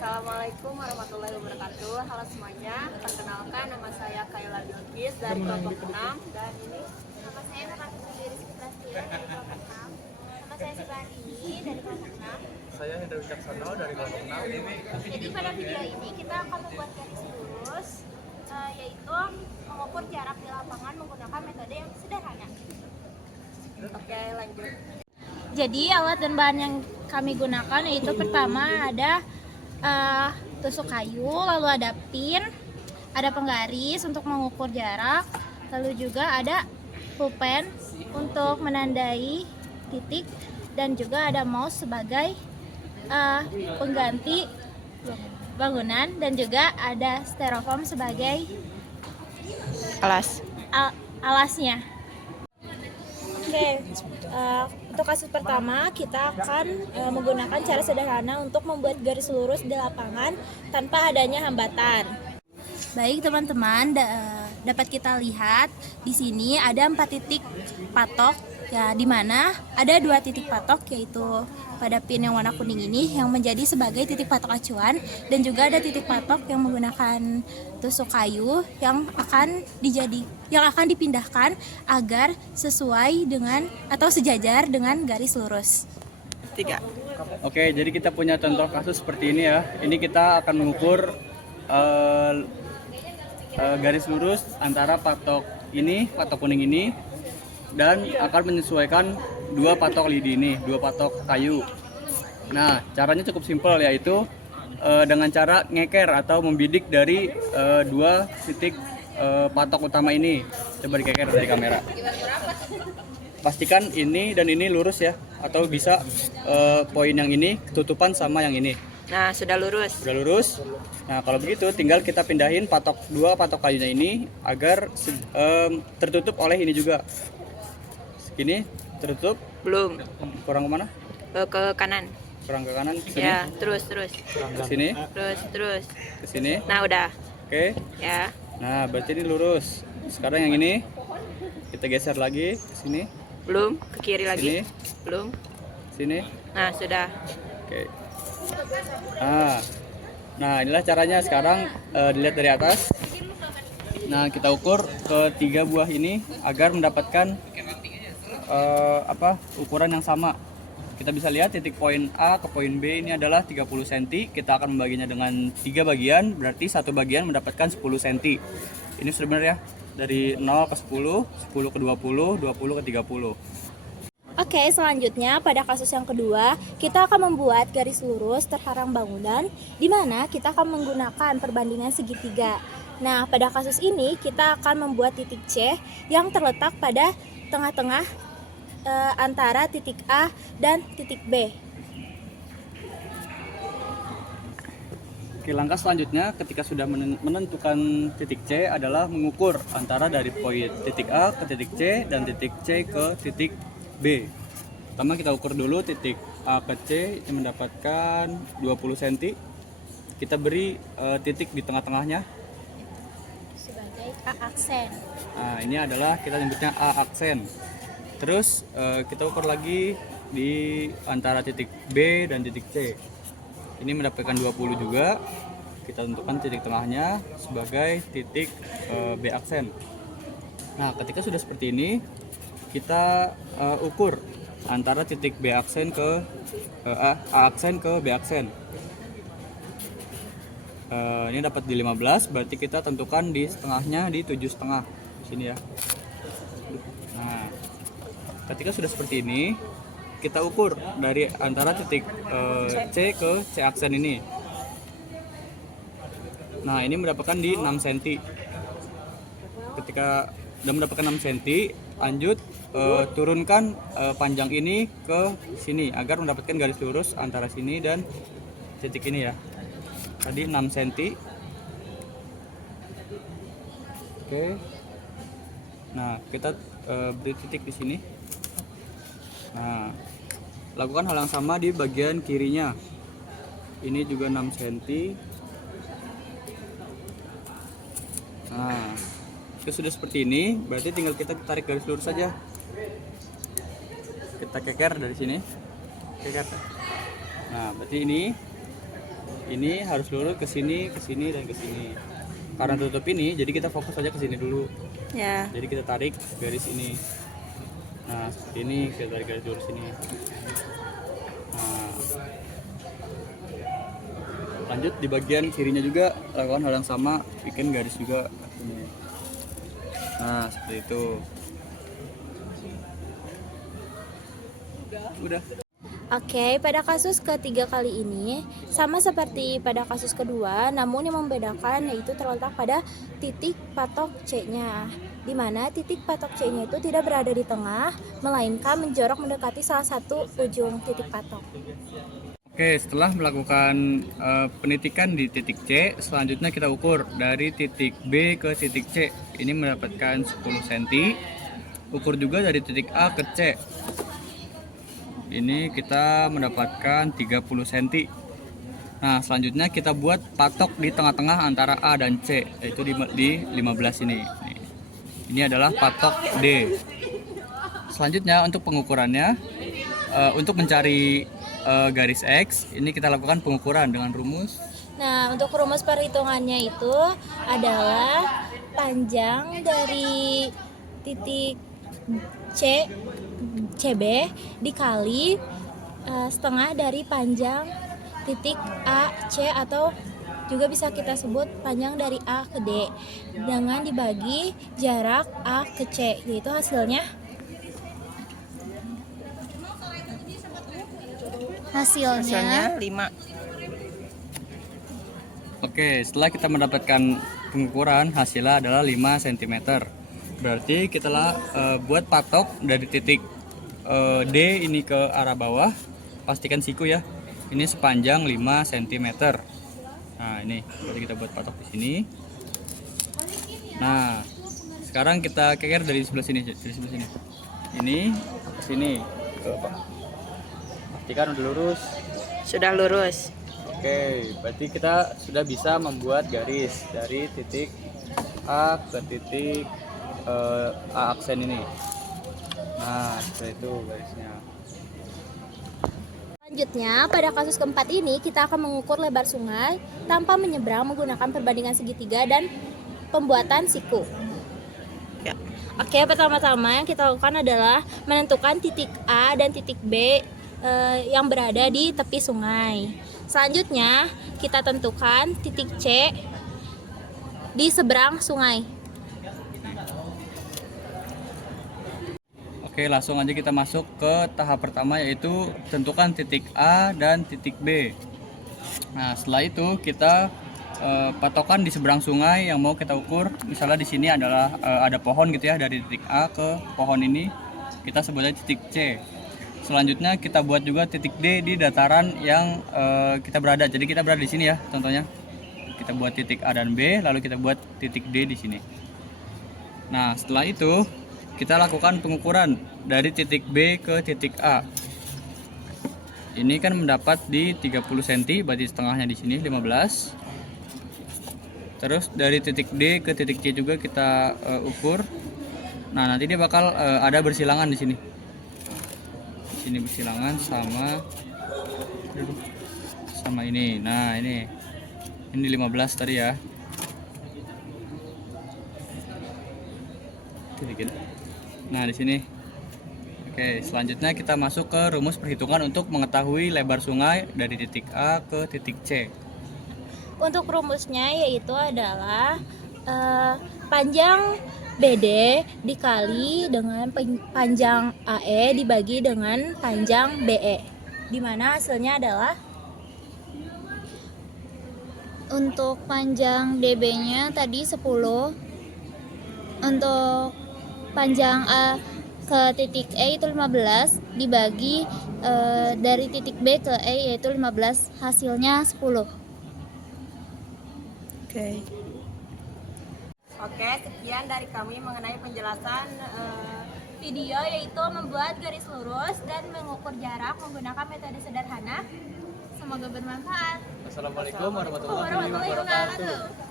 Assalamualaikum warahmatullahi wabarakatuh. Halo semuanya, perkenalkan nama saya Kayla Bilkis dari kelompok 6 dan ini Nama saya Nurhati Rizky Prasetyo dari kelompok 6. Nama saya Sibani dari kelompok 6. Saya Hendra Wicaksono dari kelompok 6. Jadi pada video ini kita akan membuat garis lurus, yaitu mengukur jarak di lapangan menggunakan metode yang sederhana. oke lanjut. Jadi alat dan bahan yang kami gunakan yaitu pertama ada tusuk kayu, lalu ada pin, ada penggaris untuk mengukur jarak, lalu juga ada pulpen untuk menandai titik, dan juga ada mouse sebagai pengganti bangunan, dan juga ada styrofoam sebagai alasnya. Oke, untuk kasus pertama kita akan menggunakan cara sederhana untuk membuat garis lurus di lapangan tanpa adanya hambatan. Baik teman-teman, dapat kita lihat di sini ada 4 titik patok ya, di mana ada 2 titik patok yaitu pada pin yang warna kuning ini yang menjadi sebagai titik patok acuan, dan juga ada titik patok yang menggunakan tusuk kayu yang akan dipindahkan agar sesuai dengan atau sejajar dengan garis lurus. 3. Oke, jadi kita punya contoh kasus seperti ini ya. Ini kita akan mengukur garis lurus antara patok kuning ini, dan akan menyesuaikan 2 patok lidi ini, 2 patok kayu. Nah, caranya cukup simpel, yaitu dengan cara ngeker atau membidik dari 2 titik patok utama ini. Coba dikeker dari kamera. Pastikan ini dan ini lurus ya, atau bisa poin yang ini ketutupan sama yang ini. Nah, sudah lurus. Sudah lurus. Nah, kalau begitu tinggal kita pindahin 2 patok kayunya ini agar tertutup oleh ini juga. Ini tertutup. Belum. Kurang kemana? Ke kanan. Kurang ke kanan. Ke sini. Ya, terus. Ke sini. Terus. Ke sini. Nah, udah. Oke. Ya. Nah, berarti ini lurus. Sekarang yang ini kita geser lagi ke sini. Belum. Ke kiri lagi. Sini. Belum. Sini. Nah, sudah. Oke. Nah, inilah caranya. Sekarang dilihat dari atas. Nah, kita ukur ke 3 buah ini agar mendapatkan ukuran yang sama. Kita bisa lihat titik poin A ke poin B ini adalah 30 cm. Kita akan membaginya dengan 3 bagian, berarti satu bagian mendapatkan 10 cm. Ini sudah benar ya, dari 0 ke 10, 10 ke 20, 20 ke 30. Oke, selanjutnya pada kasus yang kedua, kita akan membuat garis lurus terhalang bangunan, di mana kita akan menggunakan perbandingan segitiga. Nah, pada kasus ini kita akan membuat titik C yang terletak pada tengah-tengah antara titik A dan titik B. Oke, langkah selanjutnya ketika sudah menentukan titik C adalah mengukur antara dari poin titik A ke titik C dan titik C ke titik B. Pertama kita ukur dulu titik A ke C yang mendapatkan 20 cm. Kita beri titik di tengah-tengahnya Sebagai A aksen. Nah, ini adalah kita sebutnya A aksen. Terus kita ukur lagi di antara titik B dan titik C. Ini mendapatkan 20 juga. Kita tentukan titik tengahnya sebagai titik B aksen. Nah, ketika sudah seperti ini, kita ukur antara titik B aksen ke A aksen ke B aksen. Ini dapat di 15, berarti kita tentukan di setengahnya di 7,5 di sini ya. Nah, ketika sudah seperti ini, kita ukur dari antara titik C ke C aksen ini. Nah, ini mendapatkan di 6 cm. Ketika sudah mendapatkan 6 cm, lanjut turunkan panjang ini ke sini agar mendapatkan garis lurus antara sini dan titik ini ya. Tadi 6 cm. Oke. Nah, kita beri titik di sini. Nah, lakukan hal yang sama di bagian kirinya. Ini juga 6 cm. Nah, itu sudah seperti ini, berarti tinggal kita tarik garis lurus saja. Kita keker dari sini. Keker. Nah, berarti ini ini harus lurus ke sini, dan ke sini. Karena tutup ini, jadi kita fokus aja ke sini dulu. Ya. Jadi kita tarik garis ini. Nah, seperti ini kita tarik garis lurus ini. Nah, lanjut di bagian kirinya juga lakukan hal yang sama, bikin garis juga. Nah, seperti itu. Udah. Oke, pada kasus ketiga kali ini sama seperti pada kasus kedua, namun yang membedakan yaitu terletak pada titik patok C-nya, di mana titik patok C-nya itu tidak berada di tengah, melainkan menjorok mendekati salah satu ujung titik patok. Oke, setelah melakukan penitikan di titik C, selanjutnya kita ukur dari titik B ke titik C. Ini mendapatkan 10 cm. Ukur juga dari titik A ke C. Ini kita mendapatkan 30 cm. Nah, selanjutnya kita buat patok di tengah-tengah antara A dan C, yaitu di 15 ini. Ini adalah patok D. Selanjutnya untuk pengukurannya, untuk mencari garis X, ini kita lakukan pengukuran dengan rumus. Nah, untuk rumus perhitungannya itu adalah panjang dari titik CB dikali setengah dari panjang titik AC, atau juga bisa kita sebut panjang dari A ke D, dengan dibagi jarak A ke C, yaitu hasilnya Hasilnya 5. Oke, setelah kita mendapatkan pengukuran, hasilnya adalah 5 cm. Berarti kita buat patok dari titik D ini ke arah bawah. Pastikan siku ya. Ini sepanjang 5 cm. Nah, ini jadi kita buat patok di sini. Nah, sekarang kita keker dari sebelah sini, Ini ke sini. Pastikan udah lurus. Sudah lurus. Oke, berarti kita sudah bisa membuat garis dari titik A ke titik A aksen ini. Nah, seperti itu garisnya. Selanjutnya, pada kasus keempat ini kita akan mengukur lebar sungai tanpa menyeberang menggunakan perbandingan segitiga dan pembuatan siku. Ya. Oke, pertama-tama yang kita lakukan adalah menentukan titik A dan titik B yang berada di tepi sungai. Selanjutnya, kita tentukan titik C di seberang sungai. Oke, langsung aja kita masuk ke tahap pertama, yaitu tentukan titik A dan titik B. Nah, setelah itu kita patokan di seberang sungai yang mau kita ukur. Misalnya di sini adalah ada pohon gitu ya, dari titik A ke pohon ini kita sebutnya titik C. Selanjutnya kita buat juga titik D di dataran yang kita berada. Jadi kita berada di sini ya, contohnya. Kita buat titik A dan B, lalu kita buat titik D di sini. Nah, setelah itu kita lakukan pengukuran dari titik B ke titik A. Ini kan mendapat di 30 cm, berarti setengahnya di sini 15. Terus dari titik D ke titik C juga kita ukur. Nah, nanti dia bakal ada bersilangan di sini. Di sini bersilangan sama ini. Nah, ini 15 tadi ya. Sedikit. Nah, di sini. Oke, selanjutnya kita masuk ke rumus perhitungan untuk mengetahui lebar sungai dari titik A ke titik C. Untuk rumusnya yaitu adalah panjang BD dikali dengan panjang AE dibagi dengan panjang BE, di mana hasilnya adalah untuk panjang DB-nya tadi 10, untuk panjang A ke titik E itu 15 dibagi dari titik B ke E yaitu 15, hasilnya 10. Oke, sekian dari kami mengenai penjelasan video yaitu membuat garis lurus dan mengukur jarak menggunakan metode sederhana. Semoga bermanfaat. Assalamualaikum warahmatullahi wabarakatuh.